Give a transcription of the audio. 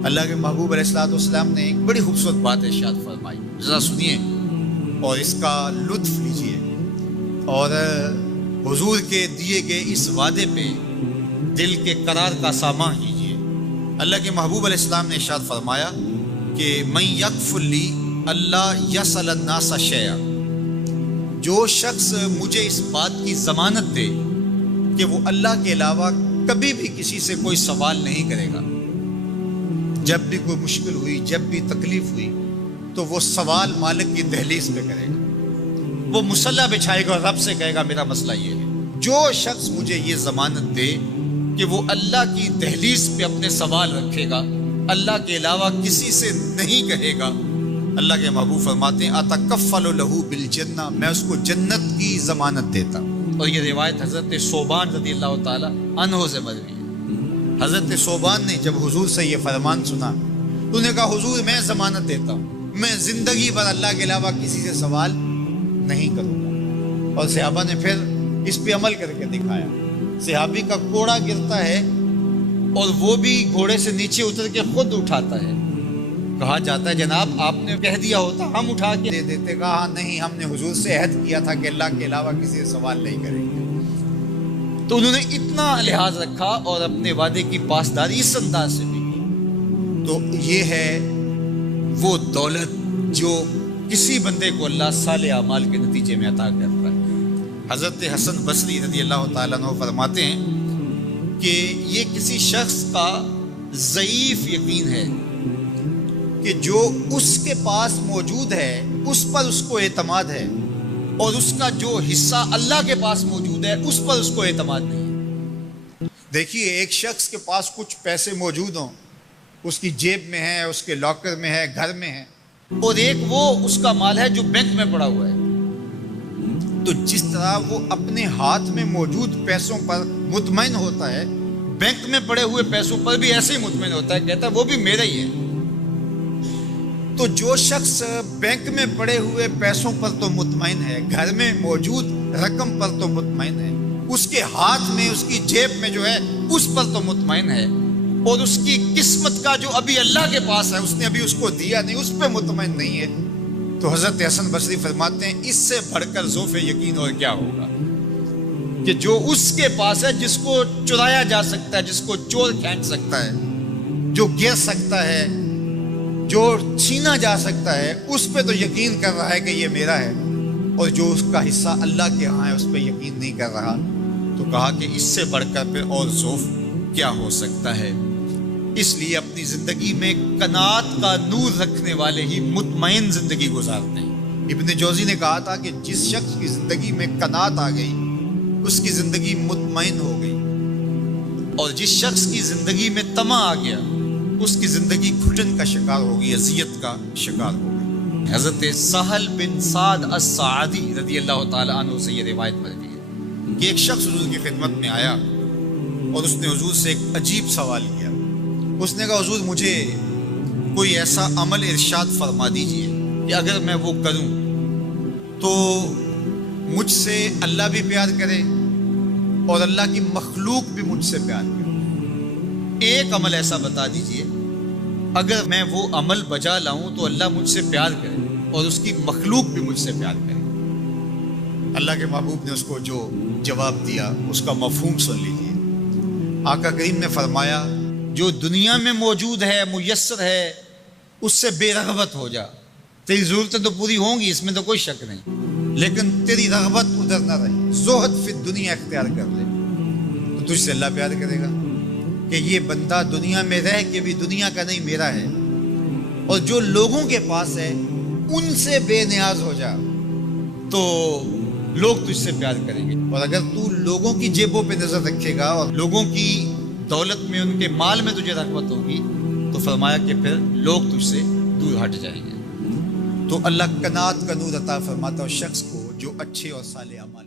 اللہ کے محبوب علیہ السلام نے ایک بڑی خوبصورت بات ارشاد فرمائی، ذرا سنیے اور اس کا لطف لیجیے اور حضور کے دیے گئے اس وعدے پہ دل کے قرار کا سامان کیجیے۔ اللہ کے محبوب علیہ السلام نے ارشاد فرمایا کہ من یکفر لی اللہ یسأل الناس شیئا، جو شخص مجھے اس بات کی ضمانت دے کہ وہ اللہ کے علاوہ کبھی بھی کسی سے کوئی سوال نہیں کرے گا، جب بھی کوئی مشکل ہوئی، جب بھی تکلیف ہوئی تو وہ سوال مالک کی دہلیز پہ کرے گا، وہ مصلی بچھائے گا اور رب سے کہے گا میرا مسئلہ یہ ہے۔ جو شخص مجھے یہ ضمانت دے کہ وہ اللہ کی دہلیز پہ اپنے سوال رکھے گا، اللہ کے علاوہ کسی سے نہیں کہے گا، اللہ کے محبوب فرماتے ہیں اتکفل لہ بالجنہ، میں اس کو جنت کی ضمانت دیتا ہوں۔ اور یہ روایت حضرت ثوبان رضی اللہ تعالی عنہ سے مروی ہے۔ حضرت ثوبان نے جب حضور سے یہ فرمان سنا تو انہوں نے کہا حضور میں ضمانت دیتا ہوں، میں زندگی بھر اللہ کے علاوہ کسی سے سوال نہیں کروں گا۔ اور صحابہ نے پھر اس پہ عمل کر کے دکھایا۔ صحابی کا گھوڑا گرتا ہے اور وہ بھی گھوڑے سے نیچے اتر کے خود اٹھاتا ہے، کہا جاتا ہے جناب آپ نے کہہ دیا ہوتا ہم اٹھا کے دے دیتے، کہا نہیں ہم نے حضور سے عہد کیا تھا کہ اللہ کے علاوہ کسی سے سوال نہیں کریں گے۔ تو انہوں نے اتنا لحاظ رکھا اور اپنے وعدے کی پاسداری اس انداز سے بھی کی۔ تو یہ ہے وہ دولت جو کسی بندے کو اللہ صالح اعمال کے نتیجے میں عطا کرتا ہے۔ حضرت حسن بصری رضی اللہ تعالیٰ عنہ فرماتے ہیں کہ یہ کسی شخص کا ضعیف یقین ہے کہ جو اس کے پاس موجود ہے اس پر اس کو اعتماد ہے، اور اس کا جو حصہ اللہ کے پاس موجود ہے اس پر اس کو اعتماد نہیں ہے۔ دیکھیے ایک شخص کے پاس کچھ پیسے موجود ہوں، اس کی جیب میں ہے، اس کے لاکر میں ہے، گھر میں ہے، اور ایک وہ اس کا مال ہے جو بینک میں پڑا ہوا ہے۔ تو جس طرح وہ اپنے ہاتھ میں موجود پیسوں پر مطمئن ہوتا ہے، بینک میں پڑے ہوئے پیسوں پر بھی ایسے ہی مطمئن ہوتا ہے، کہتا ہے وہ بھی میرا ہی ہے۔ تو جو شخص بینک میں پڑے ہوئے پیسوں پر تو مطمئن ہے، گھر میں موجود رقم پر تو مطمئن ہے، اس کے ہاتھ میں اس کی جیب میں جو ہے اس پر تو مطمئن ہے، اور اس کی قسمت کا جو ابھی اللہ کے پاس ہے اس نے ابھی اس کو دیا نہیں، اس پہ مطمئن نہیں ہے، تو حضرت حسن بصری فرماتے ہیں اس سے بڑھ کر ذوف یقین اور کیا ہوگا کہ جو اس کے پاس ہے، جس کو چرایا جا سکتا ہے، جس کو چور کھینچ سکتا ہے، جو گر سکتا ہے، جو چھینا جا سکتا ہے، اس پہ تو یقین کر رہا ہے کہ یہ میرا ہے، اور جو اس کا حصہ اللہ کے ہاں ہے اس پہ یقین نہیں کر رہا۔ تو کہا کہ اس سے بڑھ کر پھر اور ذوف کیا ہو سکتا ہے۔ اس لیے اپنی زندگی میں قناعت کا نور رکھنے والے ہی مطمئن زندگی گزارتے ہیں۔ ابن جوزی نے کہا تھا کہ جس شخص کی زندگی میں قناعت آ گئی اس کی زندگی مطمئن ہو گئی، اور جس شخص کی زندگی میں طمع آ گیا اس کی زندگی گھٹن کا شکار ہوگی، اذیت کا شکار ہوگی۔ حضرت سہل بن سعد الساعدی رضی اللہ تعالی عنہ سے یہ روایت مروی ہے کہ ایک شخص حضور کی خدمت میں آیا اور اس نے حضور سے ایک عجیب سوال کیا۔ اس نے کہا حضور مجھے کوئی ایسا عمل ارشاد فرما دیجئے کہ اگر میں وہ کروں تو مجھ سے اللہ بھی پیار کرے اور اللہ کی مخلوق بھی مجھ سے پیار کرے۔ ایک عمل ایسا بتا دیجئے اگر میں وہ عمل بجا لاؤں تو اللہ مجھ سے پیار کرے اور اس کی مخلوق بھی مجھ سے پیار کرے۔ اللہ کے محبوب نے اس کو جو جواب دیا اس کا مفہوم سن لیجیے۔ آقا کریم نے فرمایا جو دنیا میں موجود ہے، میسر ہے، اس سے بے رغبت ہو جا، تیری ضرورتیں تو پوری ہوں گی، اس میں تو کوئی شک نہیں، لیکن تیری رغبت ادھر نہ رہے، زہد فی الدنیا اختیار کر لے، تو تجھ سے اللہ پیار کرے گا کہ یہ بندہ دنیا میں رہ کے بھی دنیا کا نہیں میرا ہے، اور جو لوگوں کے پاس ہے ان سے بے نیاز ہو جا تو لوگ تجھ سے پیار کریں گے، اور اگر تو لوگوں کی جیبوں پہ نظر رکھے گا اور لوگوں کی دولت میں، ان کے مال میں تجھے رغبت ہوگی تو فرمایا کہ پھر لوگ تجھ سے دور ہٹ جائیں گے۔ تو اللہ قناعت کا نور عطا فرماتا ہے اس شخص کو جو اچھے اور صالح اعمال